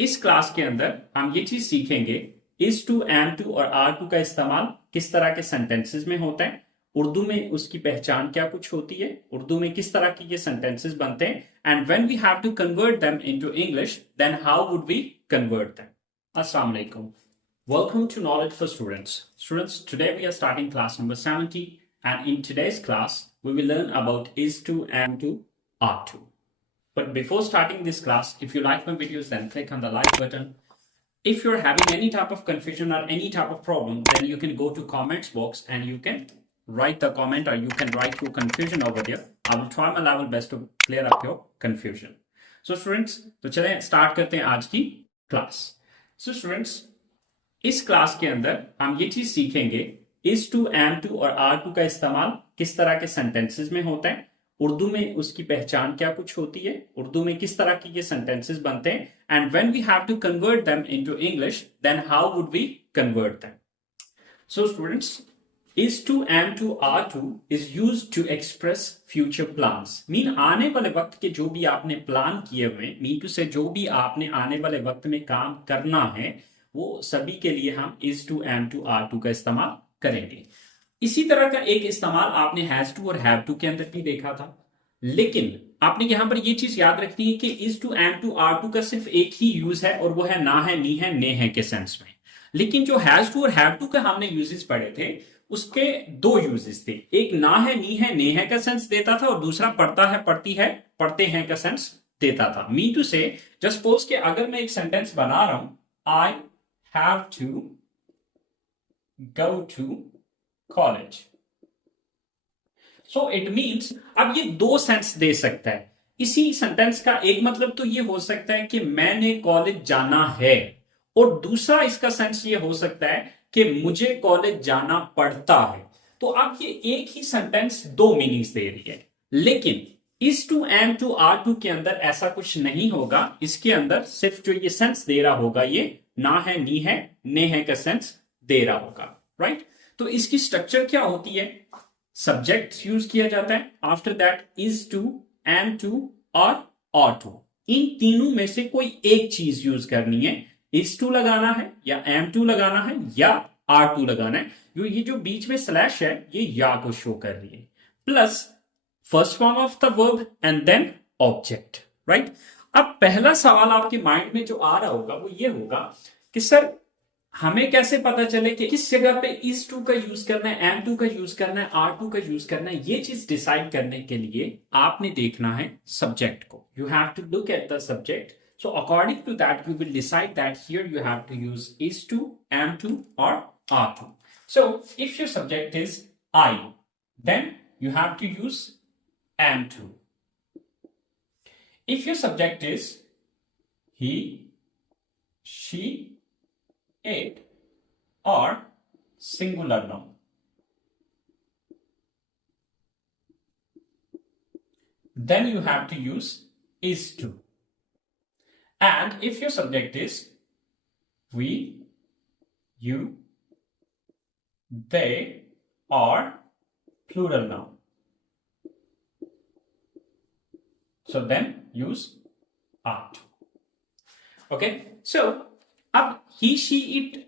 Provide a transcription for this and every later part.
इस क्लास के अंदर हम ये चीज सीखेंगे इज टू, एम टू और आर टू का इस्तेमाल किस तरह के सेंटेंसेस में होता है, उर्दू में उसकी पहचान क्या कुछ होती है, उर्दू में किस तरह की ये सेंटेंसेस बनते हैं, and when we have to convert them into English then how would we convert them. अस्सलाम वालेकुम. Welcome to Knowledge for Students. Students, today we are starting class number 70, and in today's class we will learn about is to, am to, are to. But before starting this class, if you like my videos, then click on the like button. If you're having any type of confusion or any type of problem, then you can go to comments box and you can write the comment, or you can write your confusion over there. I will try my level best to clear up your confusion. So students, तो चलें start करते हैं आज की class. So students, इस class के अंदर हम ये चीज सीखेंगे इज टू, एम टू और आर टू का इस्तेमाल किस तरह के सेंटेंसेस में होता है, उर्दू में उसकी पहचान क्या कुछ होती है, उर्दू में किस तरह की ये सेंटेंसेस बनते हैं, and when we have to convert them into English then how would we convert them. So students, is to, am to, are to is used to express future plans. Mean आने वाले वक्त के जो भी आपने plan किए हुए, mean to से जो भी आपने आने वाले वक्त में काम करना है वो सभी के लिए हम is to, am to, are to का इस्तेमाल करेंगे. इसी तरह का एक इस्तेमाल आपने has to और have to के अंदर भी देखा था, लेकिन आपने यहां पर ये चीज याद रखनी है कि is to, am to, are to का सिर्फ एक ही यूज है और वो है ना है, नी है, ने है के सेंस में. लेकिन जो has to और have to का हमने यूजेस पढ़े थे उसके दो यूजेस थे. एक ना है, नी है, ने है का सेंस देता था और दूसरा पढ़ता है, पढ़ती है, पढ़ते हैं का सेंस देता था. मीन टू से जस्ट सपोज के अगर मैं एक सेंटेंस बना रहा हूं, आई have to go to college. So it means अब ये दो सेंस दे सकता है. इसी सेंटेंस का एक मतलब तो ये हो सकता है कि मैंने कॉलेज जाना है, और दूसरा इसका सेंस ये हो सकता है कि मुझे कॉलेज जाना पड़ता है. तो अब ये एक ही सेंटेंस दो मीनिंग्स दे रही है, लेकिन is to, am to, are to के अंदर ऐसा कुछ नहीं होगा. इसके अंदर सिर्फ जो ये सेंस दे रहा होगा ये ना है, नी है, ने है का सेंस दे रहा होगा. राइट? तो इसकी स्ट्रक्चर क्या होती है? सब्जेक्ट यूज किया जाता है, after that is to, am to और आर टू. इन तीनों में से कोई एक चीज यूज करनी है. इज टू लगाना है या एम टू लगाना है या आर टू लगाना है. ये जो बीच में स्लैश है ये या को शो कर रही है, plus first form of the verb and then object. Right? अब पहला सवाल आपके माइंड में जो आ रहा होगा वो ये होगा कि सर हमें कैसे पता चले कि किस जगह पे इज टू का यूज करना है, एम टू का यूज करना है, आर टू का यूज करना है. ये चीज डिसाइड करने के लिए आपने देखना है सब्जेक्ट को. You have to look at the subject. So according to that, we will decide that here you have to use is to, am to or are to. So if your subject is I, then you have to use am to. If your subject is he, she, it or singular noun, then you have to use is to. And if your subject is we, you, they or plural noun, so then use are to. Okay? So अब he, she, it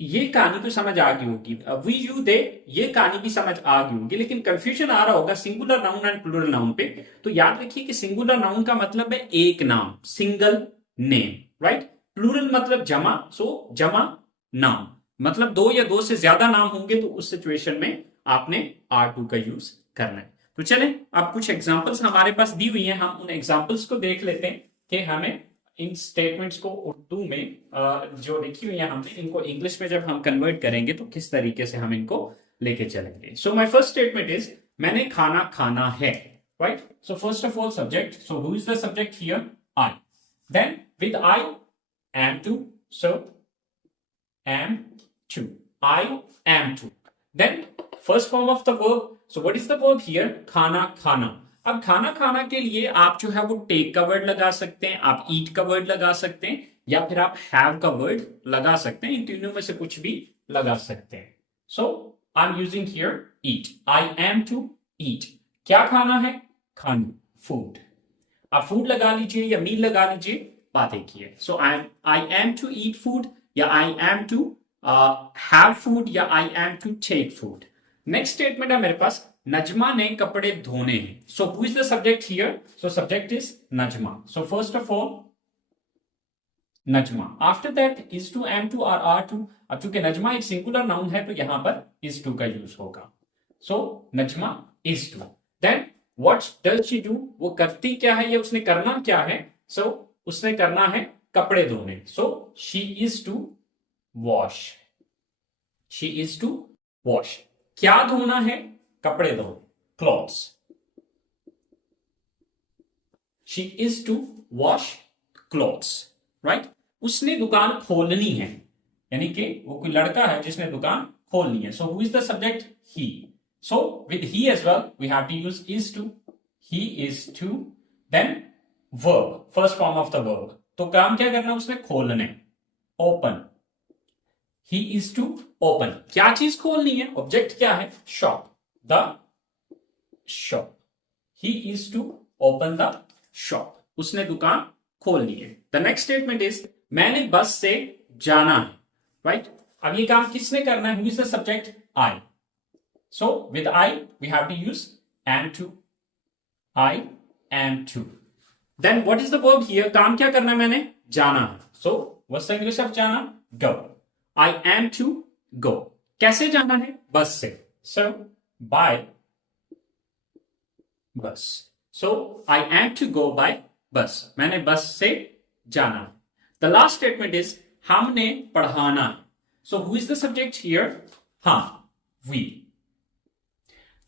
ये कहानी तो समझ आ गई होगी. We, you, दे ये कहानी भी समझ आ गई होगी, लेकिन कंफ्यूजन आ रहा होगा singular noun and plural noun पे. तो याद रखिए कि सिंगुलर नाउन का मतलब है एक नाम, सिंगल नेम. राइट? प्लूरल मतलब जमा, सो जमा नाम, मतलब दो या दो से ज्यादा नाम होंगे तो उस सिचुएशन में आपने आर टू का यूज करना है. तो चलें अब कुछ एग्जांपल्स हमारे पास दी हुई हैं, हम उन एग्जांपल्स को देख लेते हैं कि हमें इन स्टेटमेंट्स को उर्दू में जो लिखी हुई है हमने इनको इंग्लिश में जब हम कन्वर्ट करेंगे तो किस तरीके से हम इनको लेके चलेंगे. So my first statement is मैंने खाना खाना है. Right? So first of all subject. So who is the subject here? I. Then with I, am to, so am to. I am to. Then first form of the verb. So what is the verb here? खाना खाना. अब खाना खाना के लिए आप जो है वो टेक का वर्ड लगा सकते हैं, आप ईट का वर्ड लगा सकते हैं, या फिर आप हैव का वर्ड लगा सकते हैं. इन तीनों में से कुछ भी लगा सकते हैं. So I am using here eat. I am to eat. क्या खाना है? खाना, फूड. आप फूड लगा लीजिए या मील लगा लीजिए, बातें की है. So I am to eat food या I am to have food या I am to take food. Next statement है मेरे पास, नजमा ने कपड़े धोने हैं. So who is the subject here? So subject is Najma. So first of all Najma. After that is to, am to और are to. अब चूंकि नजमा एक सिंगुलर नाउन है तो यहां पर इज टू का यूज होगा. So Najma is to. Then what does she do? वो करती क्या है या उसने करना क्या है? सो उसने करना है कपड़े धोने. So she is to wash. She is to wash. क्या धोना है? कपड़े धो, clothes. She is to wash clothes. Right. उसने दुकान खोलनी है, यानी कि वो कोई लड़का है जिसने दुकान खोलनी है. सो who is the subject? He. So with he as well, we have to use is to. He is to. Then verb, first form of the verb. तो काम क्या करना उसने? खोलने. Open. He is to open. क्या चीज खोलनी है? ऑब्जेक्ट क्या है? Shop. The shop. He is to open the shop. उसने दुकान खोलनी है. The next statement is मैंने बस से जाना है. Right? अब ये काम किसने करना है? Who is the subject? I. So with I, we have to use am to. I am to. Then what is the verb here? काम क्या करना है मैंने? जाना है. So what's the English of जाना? Go. I am to go. कैसे जाना है? बस से. So by bus. So I am to go by bus. मैंने बस से जाना है. The last statement is हमने पढ़ाना है. So who is the subject here? हम, we.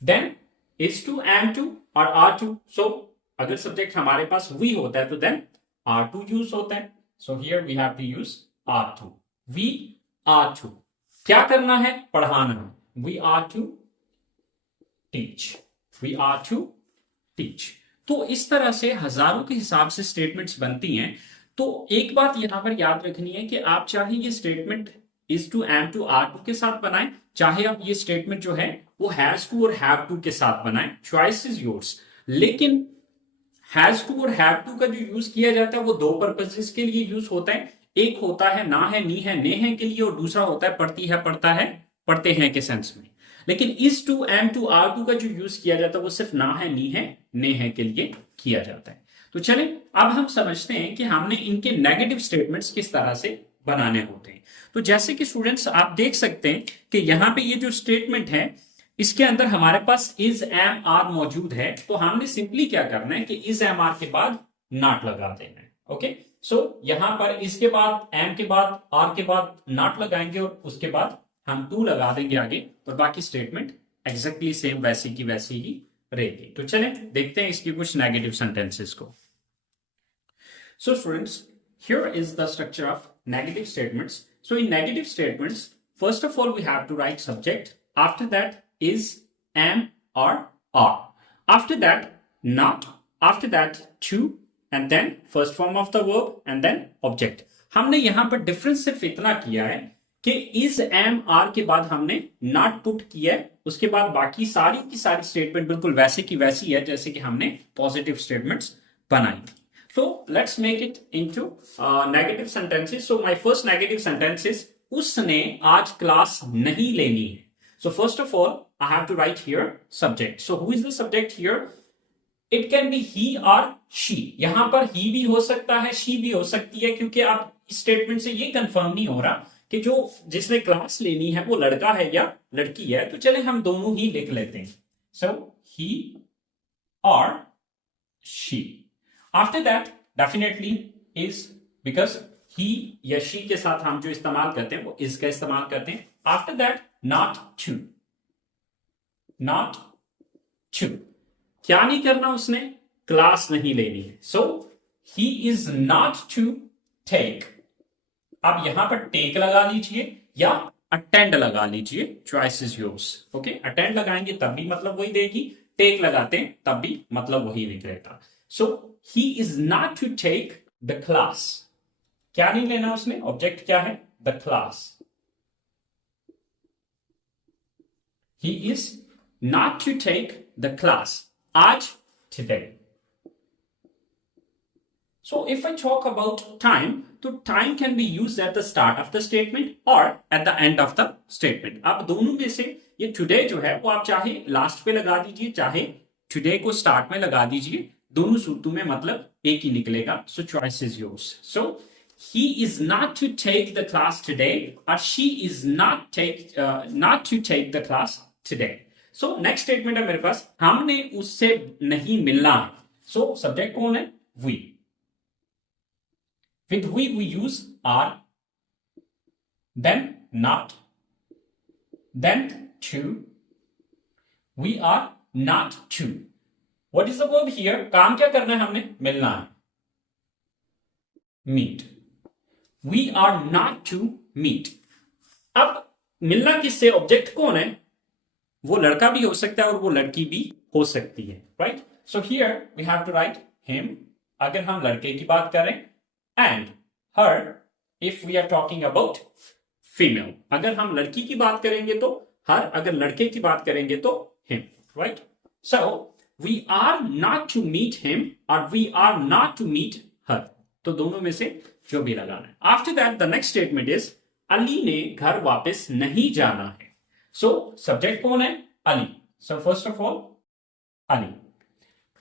Then is to, am to और are to. So अगर सब्जेक्ट हमारे पास we होता है तो then are to यूज होता है. So here we have to use are to. We are to. क्या करना है? पढ़ाना है. We are to teach. We are to teach. तो इस तरह से हजारों के हिसाब से स्टेटमेंट्स बनती हैं. तो एक बात यहां पर याद रखनी है कि आप चाहे ये statement is to, am to, are to के साथ बनाएं, चाहे आप ये स्टेटमेंट जो है वो has to और have to के साथ बनाएं. Choice is yours. लेकिन has to और have to का जो यूज किया जाता है वो दो पर्पसेस के लिए यूज होता है. एक होता है ना है, नी है, ने है के लिए, और दूसरा होता है पढ़ती है, पढ़ता है, पढ़ते हैं के सेंस में. लेकिन is to, am to, are to का जो यूज किया जाता है वो सिर्फ ना है, नी है, ने है के लिए किया जाता है. तो चले अब हम समझते हैं कि हमने इनके नेगेटिव स्टेटमेंट्स किस तरह से बनाने होते हैं. तो जैसे कि स्टूडेंट्स आप देख सकते हैं कि यहां पे ये जो स्टेटमेंट है इसके अंदर हमारे पास इज, एम, आर मौजूद है. तो हमने सिंपली क्या करना है कि इज, एम, आर के बाद नॉट लगा देना है. ओके. सो यहां पर इसके बाद, एम के बाद, आर के बाद नॉट लगाएंगे और उसके बाद हम टू लगा देंगे आगे, और बाकी स्टेटमेंट एग्जैक्टली सेम वैसी की वैसी ही रहेगी. तो चलें देखते हैं इसकी कुछ नेगेटिव सेंटेंसेस को. So students, here is the structure of negative statements. So in negative statements, first of all we have to write subject. After that is, am, or are. After that not. After that to, and then first form of the verb, and then object. हमने यहां पर difference सिर्फ इतना किया है कि is, am, are के बाद हमने not put किया है. उसके बाद बाकी सारी की सारी स्टेटमेंट बिल्कुल वैसे की वैसी है जैसे कि हमने पॉजिटिव स्टेटमेंट्स बनाई. So let's make it into negative sentences. So my first negative sentence is उसने आज क्लास नहीं लेनी है. So first of all, I have to write here subject. So who is the subject here? It can be he or she. यहां पर he भी हो सकता है, she भी हो सकती है, क्योंकि आप इस स्टेटमेंट से ये कंफर्म नहीं हो रहा कि जो जिसने क्लास लेनी है वो लड़का है या लड़की है. तो चले हम दोनों ही लिख लेते हैं. So he or she. After that definitely is, because he या she के साथ हम जो इस्तेमाल करते हैं वो is का इस्तेमाल करते हैं. After that not to. Not to. क्या नहीं करना उसने? क्लास नहीं लेनी है. So he is not to take. अब यहां पर take लगा लीजिए या attend लगा लीजिए. Choice is yours. Okay? Attend लगाएंगे तब भी मतलब वही देगी, take लगाते हैं तब भी मतलब वही निकलेगा. So he is not to take the class. क्या नहीं लेना उसने? ऑब्जेक्ट क्या है? The class. He is not to take the class. आज, today. So if I talk about time, तो time can be used at the start of the statement or at the end of the statement. अब दोनों में से ये today जो है वो आप चाहे लास्ट पे लगा दीजिए, चाहे today को स्टार्ट में लगा दीजिए, दोनों सूत्रों में मतलब एक ही निकलेगा. So choice is yours. So he is not to take the class today or she is not to take the class today. So next statement है मेरे पास, हमने उससे नहीं मिलना है. So subject कौन है? We. With we use are, then not, then to. We are not to. What is the verb here? काम क्या करना है हमने? मिलना है. Meet. We are not to meet. अब मिलना किससे? ऑब्जेक्ट कौन है? वो लड़का भी हो सकता है और वो लड़की भी हो सकती है. Right? So here we have to write him. अगर हम लड़के की बात करें, and her if we are talking about female. अगर हम लड़की की बात करेंगे तो her, अगर लड़के की बात करेंगे तो him. Right? So we are not to meet him or we are not to meet her. तो दोनों में से जो भी लगाना है. After that the next statement is, Ali ने घर वापस नहीं जाना है. So subject कौन है? Ali. So first of all Ali.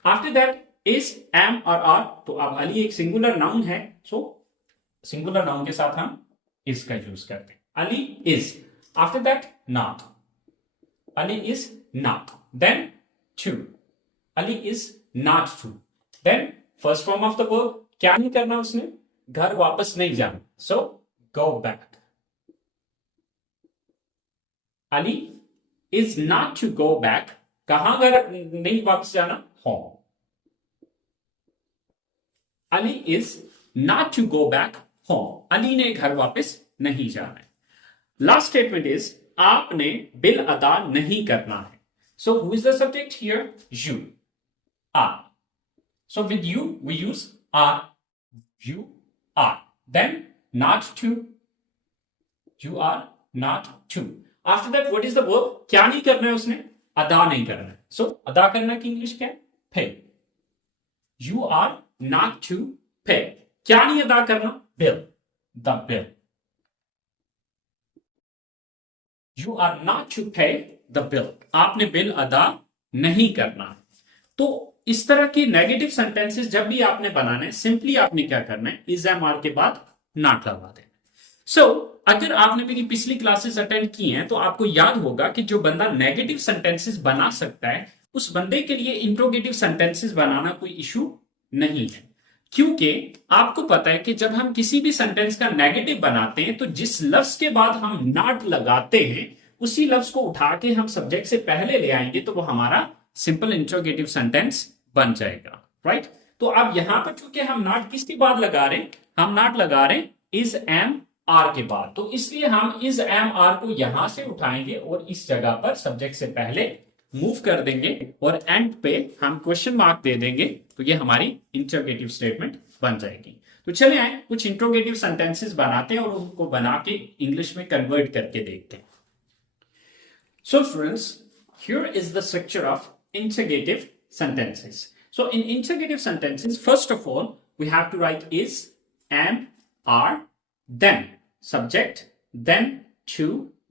After that is, am और are. तो अब अली एक सिंगुलर नाउन है, सो सिंगुलर नाउन के साथ हम is का यूज करते हैं. Ali is. After that not. Ali is not. Then to. Ali is not to. Then first form of the verb, क्या नहीं करना उसने? घर वापस नहीं जाना. So go back. Ali is not to go back. कहां घर नहीं वापस जाना? Home. Ali is not to go back home. Ali ने घर वापस नहीं जाना है. Last statement is, आपने बिल अदा नहीं करना है. So who is the subject here? You. Are. So with you we use are. You are. Then not to. You are not to. After that what is the verb? क्या नहीं करना है उसने? अदा नहीं करना है. So अदा करना की इंग्लिश क्या है? Pay. You are not to pay. क्या नहीं अदा करना? Bill. The bill. You are not to pay the bill. आपने बिल अदा नहीं करना. तो इस तरह के नेगेटिव सेंटेंसेस जब भी आपने बनाना है, सिंपली आपने क्या करना है? इज एम आर के बाद नॉट लगा देना. सो अगर आपने मेरी पिछली क्लासेस अटेंड की हैं तो आपको याद होगा कि जो बंदा नेगेटिव सेंटेंसेस बना सकता है उस बंदे के लिए इंट्रोगेटिव सेंटेंसेस बनाना कोई इशू नहीं है. क्योंकि आपको पता है कि जब हम किसी भी सेंटेंस का नेगेटिव बनाते हैं तो जिस लफ्ज के बाद हम नॉट लगाते हैं उसी लफ्ज को उठा के हम सब्जेक्ट से पहले ले आएंगे तो वो हमारा सिंपल इंट्रोगेटिव सेंटेंस बन जाएगा. राइट? तो अब यहां पर चूंकि हम नॉट किसके बाद लगा रहे हैं? हम नॉट लगा रहे हैं इज एम आर के बाद. तो इसलिए हम इज एम आर को यहां से उठाएंगे और इस जगह पर सब्जेक्ट से पहले मूव कर देंगे और एंड पे हम क्वेश्चन मार्क दे देंगे. तो ये हमारी इंट्रोगेटिव स्टेटमेंट बन जाएगी. तो चले आए कुछ इंट्रोगेटिव सेंटेंसेस बनाते हैं और उनको बना के इंग्लिश में कन्वर्ट करके देखते हैं. So students, here is the structure of interrogative sentences. So in interrogative sentences, first of all, we have to write is, am, are, then subject, then to,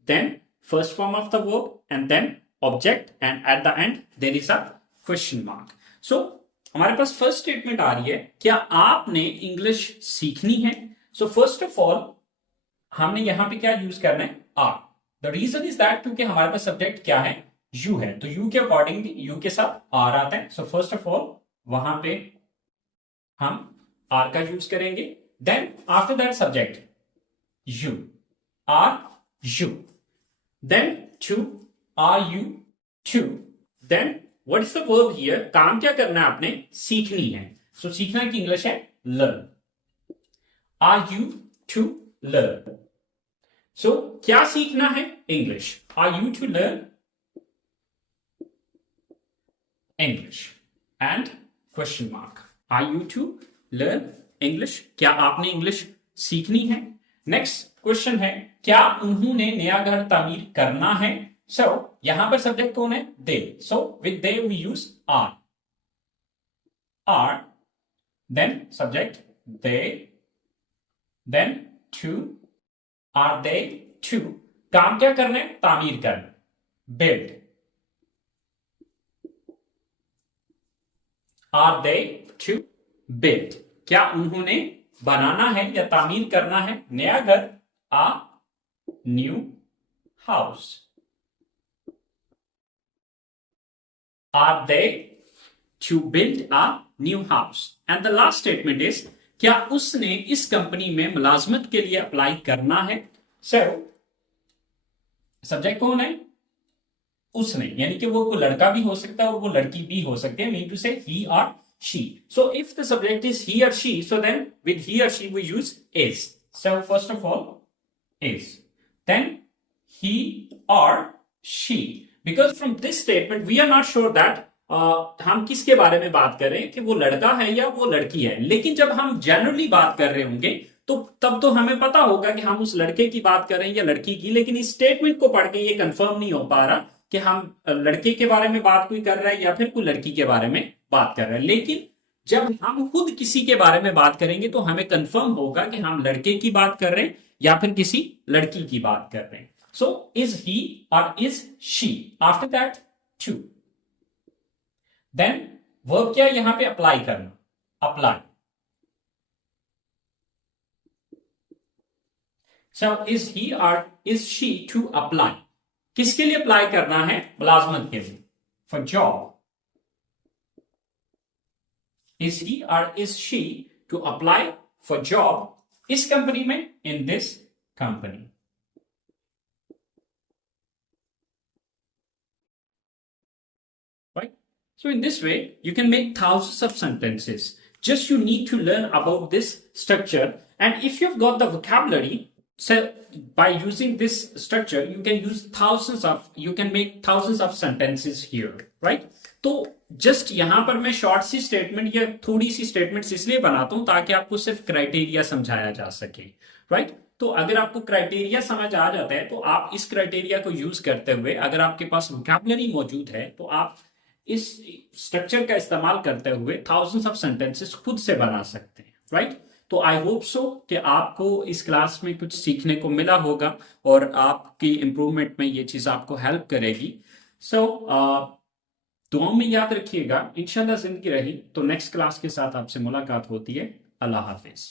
then first form of the verb, and then object, and at the end there is a question mark. So हमारे पास first statement आ रही है, क्या आपने English सीखनी है? So first of all, हमने यहां पे क्या यूज करना है? are. The reason is that क्योंकि हमारे पास सब्जेक्ट क्या है? यू है. तो यू के अकॉर्डिंगली यू के साथ आर आता है. सो फर्स्ट ऑफ ऑल वहां पे हम आर का यूज करेंगे. Then after that subject you, are you, then to, are you to, then what is the verb here? काम क्या करना है आपने? सीखनी है. सो सीखना की इंग्लिश है learn. Are you to learn. So क्या सीखना है? English. Are you to learn English and question mark. Are you to learn English? क्या आपने इंग्लिश सीखनी है? नेक्स्ट क्वेश्चन है, क्या उन्होंने नया घर तामीर करना है? सो यहां पर सब्जेक्ट कौन है? They. So with they we use are. Are, then subject they, then to, are they to, काम क्या करना है, तामीर करना, build, are they to build, क्या उन्होंने बनाना है या तामीर करना है नया घर, a new house, are they to build a new house, and the last statement is क्या उसने इस कंपनी में मुलाजमत के लिए अप्लाई करना है। सो सब्जेक्ट कौन है, उसने, यानी कि वो कोई लड़का भी हो सकता है और वो लड़की भी हो सकती है, मीन टू से ही और she. So if the subject is he or she, so then with he or she we use is. So first of all is, then he or she, because from this statement we are not sure that हम किसके बारे में बात कर रहे हैं, कि वो लड़का है या वो लड़की है, लेकिन जब हम जनरली बात कर रहे होंगे तो तब तो हमें पता होगा कि हम उस लड़के की बात कर रहे हैं या लड़की की, लेकिन इस स्टेटमेंट को पढ़ के ये कंफर्म नहीं हो पा रहा कि हम लड़के के बारे में बात कोई कर रहा है या फिर कोई लड़की के बारे में बात कर रहा है। लेकिन जब हम खुद किसी के बारे में बात करेंगे तो हमें कंफर्म होगा कि हम लड़के की बात कर रहे हैं या फिर किसी लड़की की बात कर रहे हैं। सो इज ही और is she, after that to, then verb क्या है यहां पे, अप्लाई करना, अप्लाई। सो इज ही और इज शी टू अप्लाई, किसके लिए अप्लाई करना है, मुलाजमत के लिए, for job. Is he or is she to apply for job इस कंपनी में, in this company, right? So in this way you can make thousands of sentences, just you need to learn about this structure, and if you've got the vocabulary, so by using this structure you can make thousands of sentences here, right? तो just यहां पर मैं short सी statement या थोड़ी सी statements इसलिए बनाता हूं ताकि आपको सिर्फ क्राइटेरिया समझाया जा सके, राइट? तो अगर आपको क्राइटेरिया समझ आ जाता है तो आप इस क्राइटेरिया को यूज करते हुए, अगर आपके पास वोकैबुलरी मौजूद है तो आप इस स्ट्रक्चर का इस्तेमाल करते हुए थाउजेंड्स ऑफ सेंटेंसेस खुद से बना सकते हैं, राइट? तो आई होप सो कि आपको इस क्लास में कुछ सीखने को मिला होगा और आपकी इंप्रूवमेंट में ये चीज आपको हेल्प करेगी। सो दुआ में याद रखिएगा, इंशाल्लाह जिंदगी रही तो नेक्स्ट क्लास के साथ आपसे मुलाकात होती है। अल्लाह हाफिज।